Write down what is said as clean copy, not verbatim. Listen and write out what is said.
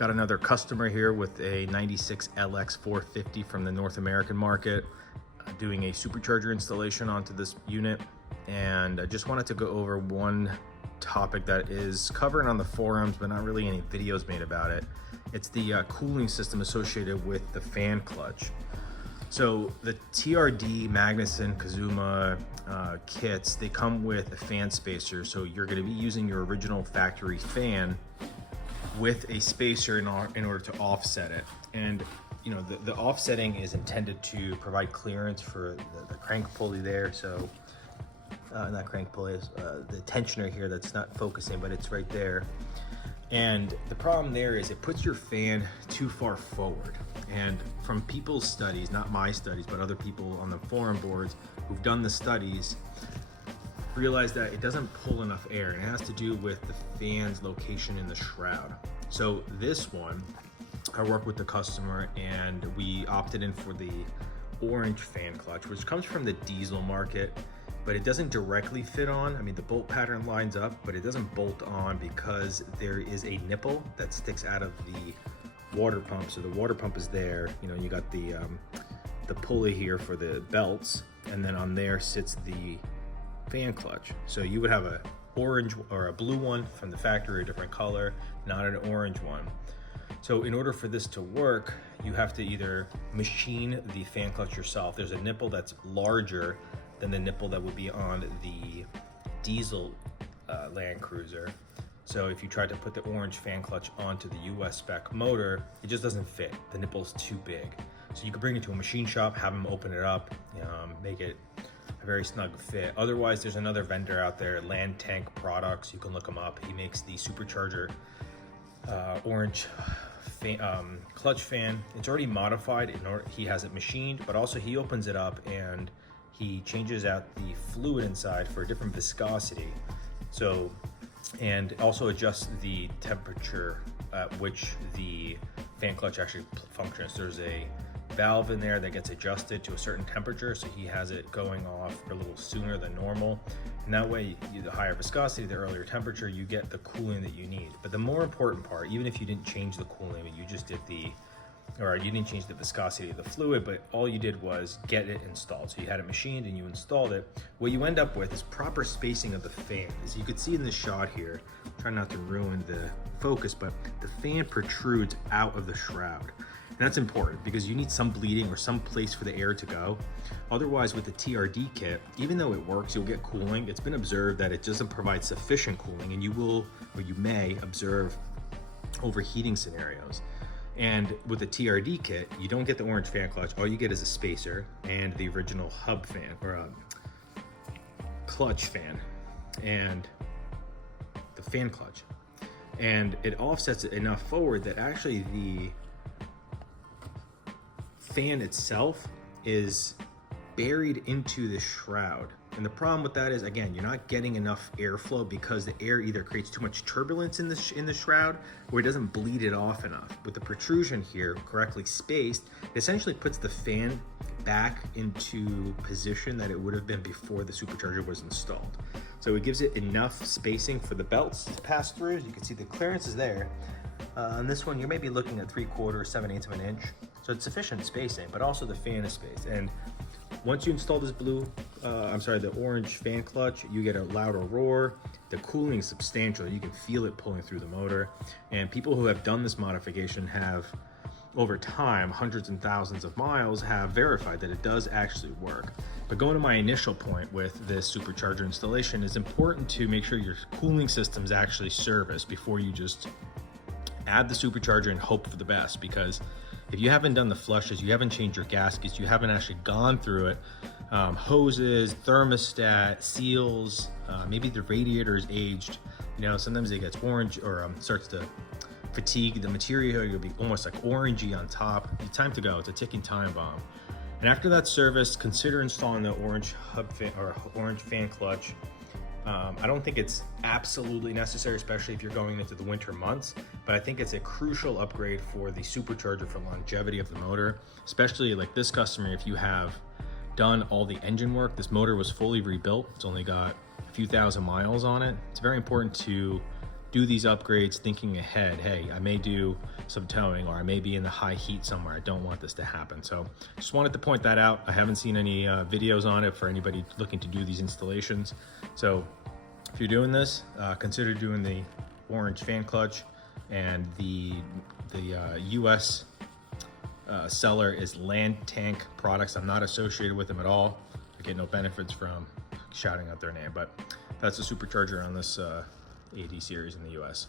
Got another customer here with a 96 LX 450 from the North American market, doing a supercharger installation onto this unit. And I just wanted to go over one topic that is covered on the forums, but not really any videos made about it. It's the cooling system associated with the fan clutch. So the TRD, Magnuson, Kazuma kits, they come with a fan spacer. So you're gonna be using your original factory fan with a spacer in order to offset it. And you know, the offsetting is intended to provide clearance for the crank pulley there. So not crank pulley, the tensioner here that's not focusing, but it's right there. And the problem there is it puts your fan too far forward. And from people's studies, not my studies, but other people on the forum boards who've done the studies, realize that it doesn't pull enough air, and it has to do with the fan's location in the shroud. So this one, I worked with the customer and we opted in for the orange fan clutch, which comes from the diesel market, but it doesn't directly fit on. I mean, the bolt pattern lines up, but it doesn't bolt on because there is a nipple that sticks out of the water pump. So the water pump is there. You know, you got the pulley here for the belts, and then on there sits the fan clutch. So you would have a orange or a blue one from the factory, a different color, not an orange one. So in order for this to work, you have to either machine the fan clutch yourself. There's a nipple that's larger than the nipple that would be on the diesel Land Cruiser. So if you tried to put the orange fan clutch onto the US spec motor, it just doesn't fit. The nipple's too big. So you could bring it to a machine shop, have them open it up, make it a very snug fit. Otherwise, there's another vendor out there, Land Tank Products. You can look him up. He makes the Supercharger orange clutch fan. It's already modified. He has it machined, but also he opens it up and he changes out the fluid inside for a different viscosity. So, and also adjusts the temperature at which the fan clutch actually functions. There's a valve in there that gets adjusted to a certain temperature, so he has it going off a little sooner than normal. And that way, the higher viscosity, the earlier temperature, you get the cooling that you need. But the more important part, even if you didn't change the cooling, but you just did you didn't change the viscosity of the fluid, but all you did was get it installed. So you had it machined and you installed it. What you end up with is proper spacing of the fan. As you can see in this shot here, try not to ruin the focus, but the fan protrudes out of the shroud. And that's important because you need some bleeding or some place for the air to go. Otherwise, with the TRD kit, even though it works, you'll get cooling. It's been observed that it doesn't provide sufficient cooling, and you will, or you may observe overheating scenarios. And with the TRD kit, you don't get the orange fan clutch. All you get is a spacer and the original hub fan, or a clutch fan, and the fan clutch. And it offsets it enough forward that actually the fan itself is buried into the shroud. And the problem with that is, again, you're not getting enough airflow because the air either creates too much turbulence in the shroud, or it doesn't bleed it off enough. With the protrusion here correctly spaced, it essentially puts the fan back into position that it would have been before the supercharger was installed. So it gives it enough spacing for the belts to pass through. As you can see, the clearance is there. On this one, you may be looking at 3/4, 7/8 of an inch. So it's sufficient spacing, but also the fan is spaced. And once you install this the orange fan clutch, you get a louder roar. The cooling is substantial. You can feel it pulling through the motor. And people who have done this modification have, over time, hundreds and thousands of miles, have verified that it does actually work. But going to my initial point with this supercharger installation, it's important to make sure your cooling system's actually serviced before you just add the supercharger and hope for the best. Because if you haven't done the flushes, you haven't changed your gaskets, you haven't actually gone through it, hoses, thermostat, seals, maybe the radiator is aged, sometimes it gets orange or starts to fatigue. The material, you'll be almost like orangey on top. It's time to go. It's a ticking time bomb. And after that service, consider installing the orange hub fan or orange fan clutch. I don't think it's absolutely necessary, especially if you're going into the winter months, but I think it's a crucial upgrade for the supercharger for longevity of the motor, especially like this customer. If you have done all the engine work, this motor was fully rebuilt. It's only got a few thousand miles on it. It's very important to do these upgrades thinking ahead. Hey, I may do some towing, or I may be in the high heat somewhere. I don't want this to happen. So just wanted to point that out. I haven't seen any videos on it for anybody looking to do these installations. So if you're doing this, consider doing the orange fan clutch, and the US seller is Land Tank Products. I'm not associated with them at all. I get no benefits from shouting out their name, but that's a supercharger on this AD series in the US.